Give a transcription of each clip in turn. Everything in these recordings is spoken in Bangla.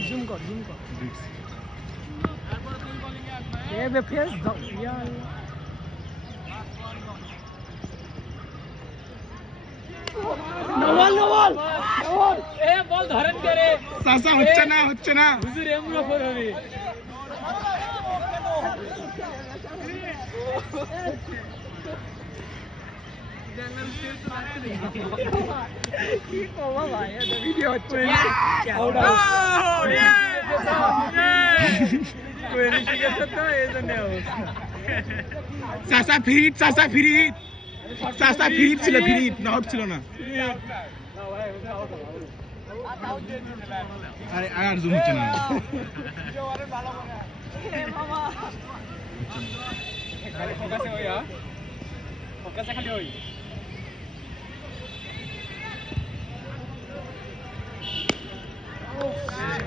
জুম কর এবে ফেস দাও ইয়ার নওয়াল এ বল ধরেন করে চাচা হচ্ছে না হুজুর এমরা ফর হবে কি কবা ভাই এটা ভিডিও হচ্ছে চাচা ফিরিট ছিল ফিরিট নট ছিল না আরে আর জুম হচ্ছে না ফোকাসে খালি ওই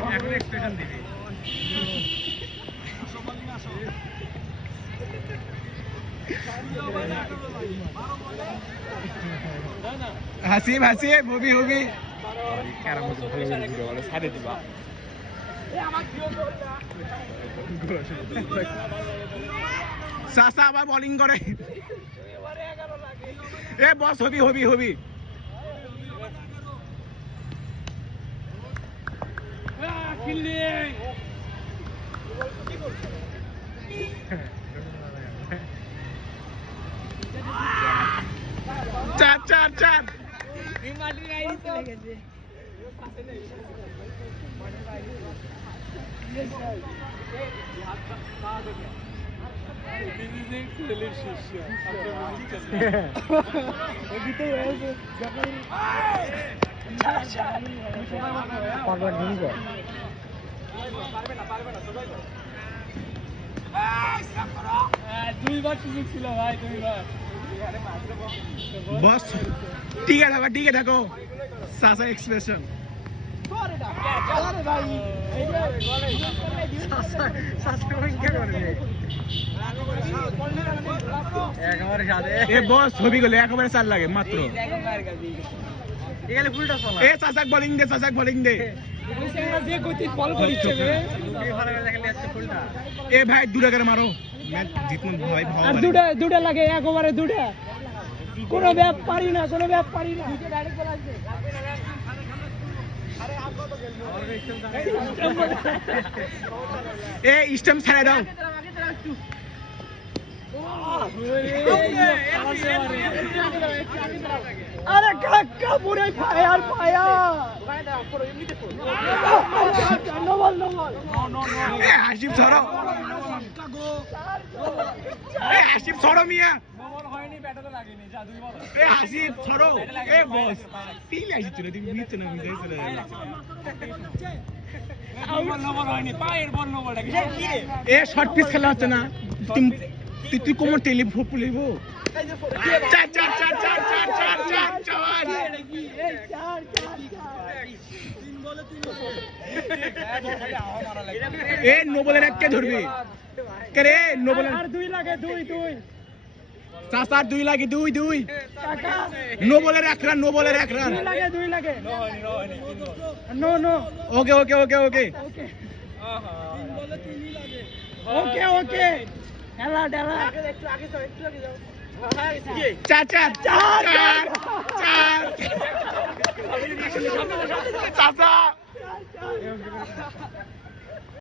এখন এক্সপ্রেশন দিবি হাসিব হবি চাচা আবার বোলিং করে এ বস হবি চার দুইবার সুযোগ ছিল ভাই দুইবার বস টিকে থাকো চাচা এক্সপ্রেশন বস হবি গেলে একেবারে চার লাগে মাত্র চাচাক বোলিং দে এ ভাই দুটা করে মারো দুটা লাগে একবারে দুটা কোনো ব্যাপ পারি না এ স্টাম্প ছেড়ে দাও আরে কাকা পুরো ফায়ার হাসিব ছড়ো মিয়া হাসিব ছড়ো এ বস তিন আসছিল তুমি নিতে না এ শর্ট পিস খেলা হচ্ছে না তুই কোমর টেলি ফুলিব এ নোবলের এক কে ধরবি কে নোবলের আর দুই লাগে দুই চাচার দুই লাগে দুই কাকা নোবলের এক রান দুই লাগে নো ওকে খেলা চার